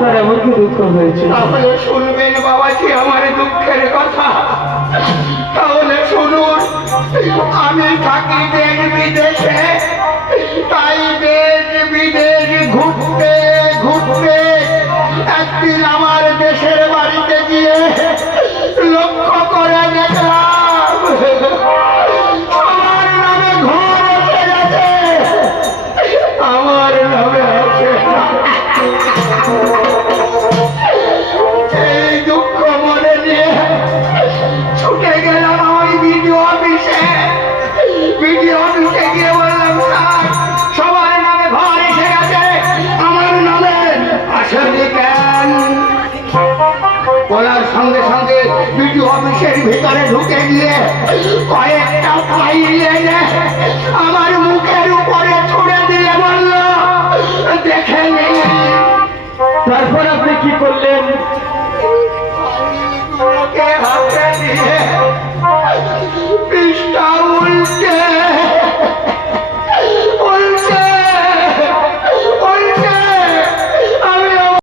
আপনার এমন কি দুঃখ হয়েছে? তাহলে শুনবেন বাবাজি আমার দুঃখের কথা। তাহলে শুনুন, আমি থাকি দেশ বিদেশে, তাই দেশ বিদেশ ঘুরতে ঘুরতে একদিন আমার দেশের বাড়িতে গিয়ে লক্ষ্য করে দেখলাম আমার নামে ঘর এসে গেছে, আমার নামে আছে। এই দুঃখ মনে নিয়ে ছুটে গেলাম ওই বিডিও অফিসে। বিডিও অফিসে গিয়ে বললাম, স্যার সবার নামে ঘর এসে গেছে, আমার নামে আসেনি কেন? বলার সঙ্গে সঙ্গে বিডিও অফিসের ভিতরে ঢুকে গিয়ে কয়েকটা ফাইল এনে আমার মুখের উপরে ছুড়ে দিয়ে বলল, দেখে নিন। তারপর আপনি কি করলেন? ফাইলগুলোকে হাতে দিয়ে পৃষ্ঠা